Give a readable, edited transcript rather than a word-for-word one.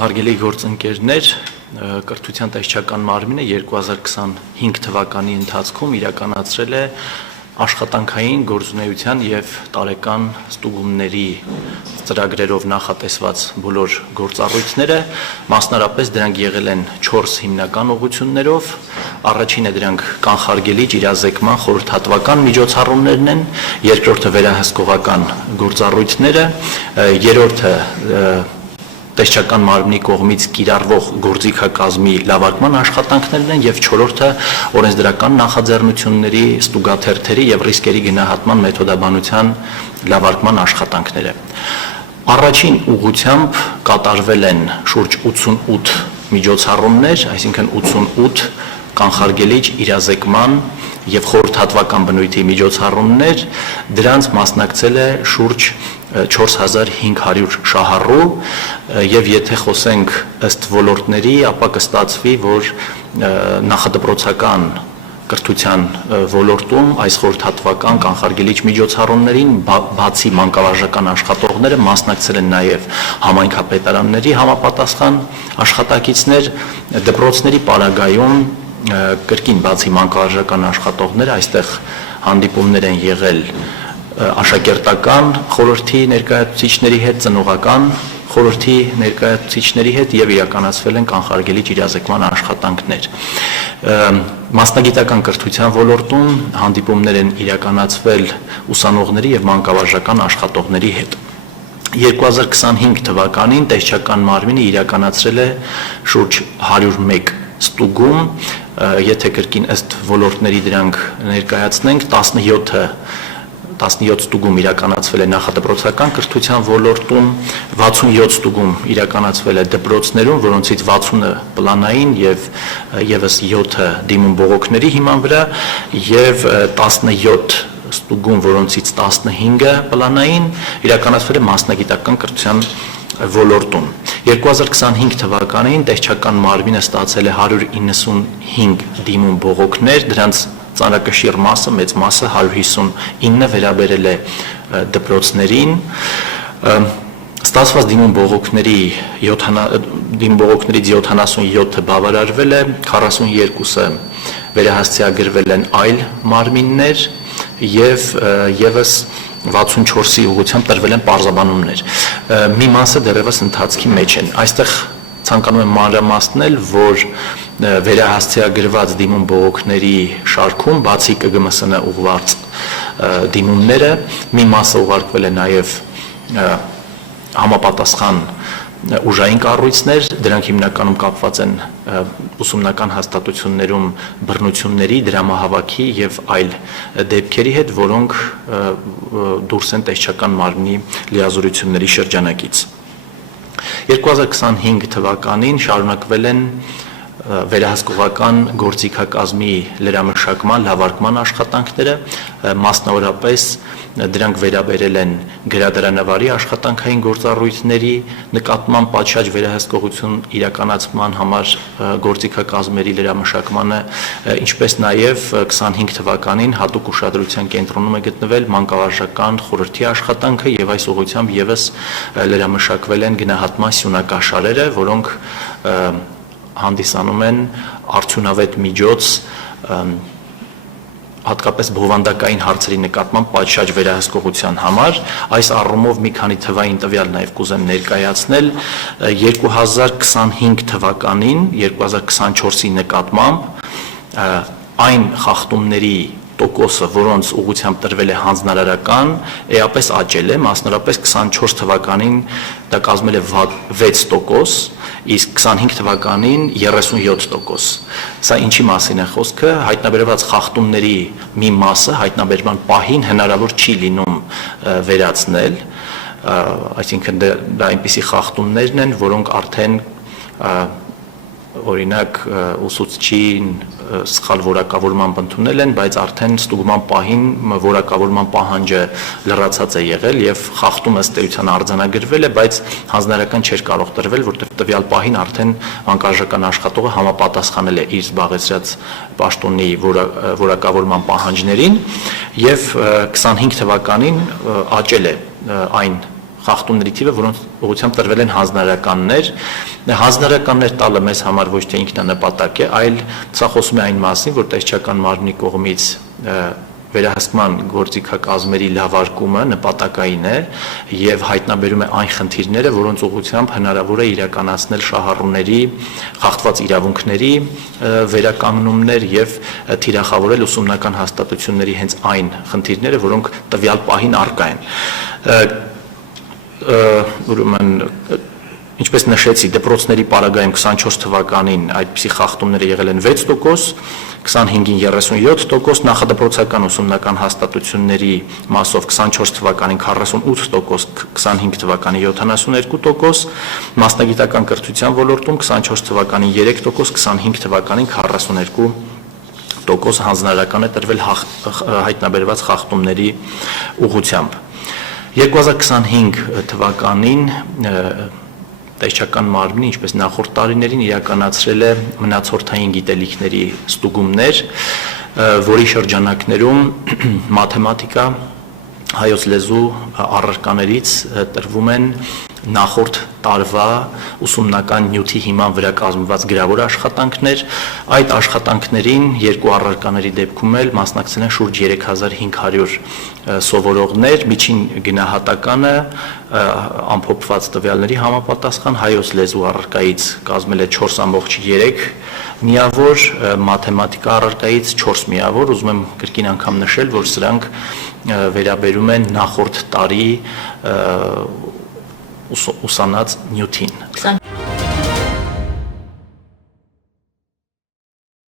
Հարգելի գործընկերներ, կրթության տեսչական մարմինը 2025 թվականի ընթացքում իրականացրել է աշխատանքային գործունեության և տարեկան ստուգումների ծրագրերով նախատեսված բոլոր գործառույթները, մասնարապես դրանք եղել են 4 հիմնական ուղղություններով, առաջինը դրանք կանխարգելիչ իրազեկման խորհրդատվական միջոցառումներն են, երկրորդը վերահսկողական գործառույթները, երրորդը տեսչական մարմնի կողմից կիրառվող գործիքակազմի լավարկման աշխատանքներն են և չորրորդը օրենսդրական նախաձեռնությունների, ստուգաթերթերի և ռիսկերի գնահատման մեթոդաբանության լավարկման աշխատանքները։ Առաջին ուղղությամբ կատարվել են շուրջ 88 միջոցառումներ, այսինքն 88 կանխարգելիչ իրազեկման և խորհրդատվական բնույթի միջոցառումներ, դրանց մասնակցել է շուրջ 4500 շահառու և եթե խոսենք ըստ ոլորտների, ապա կստացվի, որ նախադպրոցական կրթության ոլորտում այս խորհրդատվական կանխարգելիչ միջոցառումներին բացի մանկավարժական աշխատողները մասնակցել են նաև համայնքապետարանների համապատասխան աշխատակիցներ, դպրոցների պարագայում կրկին բացի մանկավարժական աշխատողները այստեղ հանդիպումներ են եղել աշակերտական խորհրդի ներկայացուցիչների հետ, ծնողական խորհրդի ներկայացուցիչների հետ և իրականացվել են կանխարգելիչ իրազեկման աշխատանքներ։ Մասնագիտական կրթության ոլորտում հանդիպումներ են իրականացվել ուսանողների և մանկավարժական աշխատողների հետ։ 2025 թվականին տեսչական մարմինը իրականացրել է շուրջ 101 ստուգում, եթե կրկին ըստ ոլորտների դրանք ներկայացնենք, 17 ստուգում իրականացվել է նախադպրոցական կրթության ոլորտում, 67 ստուգում իրականացվել է դպրոցներում, որոնցից 60-ը պլանային և ևս 7-ը դիմում բողոքների հիման վրա և 17 ստուգում, որոնցից 15-ը պլանային իրականացվել է մասնագիտական կրթության ոլորտում։ 2025 թվականին տեսչական մարմինը ստացել է 195 դիմում բողոքներ, դրանց ծանրակշիռ մասը, մեծ մասը 159-ը վերաբերել է դպրոցներին, ստացված դիմում բողոքներից 77-ը բավարարվել է, 42-ը վերահասցեագրվել են այլ մարմիններ և ևս 64-ի ուղղությամբ տրվել են պարզաբանումներ։ Մի մասը դեռևս ընթացքի մեջ են։ Այստեղ ցանկանում եմ մանրամասնել, որ վերահասցեագրված դիմում բողոքների շարքում բացի ԿԳՄՍ-ն ուղղված դիմումները, մի մասը ուղարկվել է նաև համապատասխան ուժային կառույցներ, դրանք հիմնականում կապված են ուսումնական հաստատություններում բռնությունների, դրամահավաքի և այլ դեպքերի հետ, որոնք դուրս են տեսչական մարմնի լիազորությունների շրջանակից։ 2025 թվականին շարունակվել են վերահսկողական գործիքակազմի լրամշակման, լավարկման աշխատանքները, մասնավորապես դրանք վերաբերել են գրադարանավարի աշխատանքային գործառույթների նկատմամբ պատշաճ վերահսկողություն իրականացման համար գործիքակազմերի լրամշակմանը, ինչպես նաև 25 թվականին հատուկ ուշադրության կենտրոնում է գտնվել մանկավարժական խորհրդի աշխատանքը և այս ուղղությամբ ևս լրամշակվել են գնահատման սյունակաշարերը, որոնք հանդիսանում են արդյունավետ միջոց հատկապես բովանդակային հարցերի նկատմամբ պատշաճ վերահսկողության համար։ Այս առումով մի քանի թվային տվյալ նաև կուզեմ ներկայացնել 2025 թվականին 2024-ի նկատմամբ այն խախտումների տոկոսը, որոնց ուղղությամբ տրվել է հանձնարարական, էապես աճել է, մասնավորապես 24 թվականին դա կազմել է 6%, իսկ 25 թվականին 37%։ Սա ինչի մասին է խոսքը, հայտնաբերված խախտումների մի մասը հայտնաբերման պահին հնարավոր չի լինում վերացնել, այսինքն դա այնպիսի խախտումներն են, որոնք արդեն օրինակ ուսուցչին սխալ որակավորմամբ ընդունել են, բայց արդեն ստուգման պահին որակավորման պահանջը լրացած է եղել և խախտումը ըստ էության արձանագրվել է, բայց հանձնարարական չէր կարող տրվել, որտեղ տվյալ պահին արդեն մանկավարժական աշխատողը համապատասխանել է իր զբաղեցրած պաշտոնի որակավորման պահանջներին և 25 թվականին աճել է այն խախտումների թիվը, որոնց ուղղությամբ տրվել են հանձնարարականներ։ Հանձնարարականներ տալը մեզ համար ոչ թե ինքնանպատակ է, այլ սա խոսում է այն մասին, որ տեսչական մարմնի կողմից վերահսկման գործիքակազմերի լավարկումը նպատակային է եւ հայտնաբերում է այն խնդիրները, որոնց ուղղությամբ հնարավոր է իրականացնել շահառուների խախտված իրավունքների վերականգնումներ եւ թիրախավորել ուսումնական հաստատությունների հենց այն խնդիրները, որոնք տվյալ պահին առկա են։ Ուրեմն Ինչպես նշեցի, դպրոցների պարագայում 24 թվականին այդպիսի խախտումները եղել են 6%, 25-ին 37%, նախադպրոցական ուսումնական հաստատությունների մասով 24 թվականին 48%, 25 թվականին 72%, մասնագիտական կրթության ոլորտում 24 թվականին 3%, 25 թվականին 42% հանձնարարական է տրվել հայտնաբերված խախտումների ուղղությամբ։ 2025 թվականին տեսչական մարմինը, ինչպես նախորդ տարիներին, իրականացրել է մնացորդային գիտելիքների ստուգումներ, որի շրջանակներում մաթեմատիկա, հայոց լեզու առարկաներից տրվում են նախորդ տարվա ուսումնական նյութի հիման վրա կազմված գրավոր աշխատանքներ, այդ աշխատանքներին երկու առարկաների դեպքում էլ մասնակցել են շուրջ 3500 սովորողներ, միջին գնահատականը ամփոփված տվյալների համապատասխան հայոց լեզու առարկայից կազմել է 4.3 միավոր, մաթեմատիկա առարկայից 4 միավոր, ուզում եմ կրկին անգամ նշել, որ սրանք վերաբերում են նախորդ տարի ուսանած նյութին։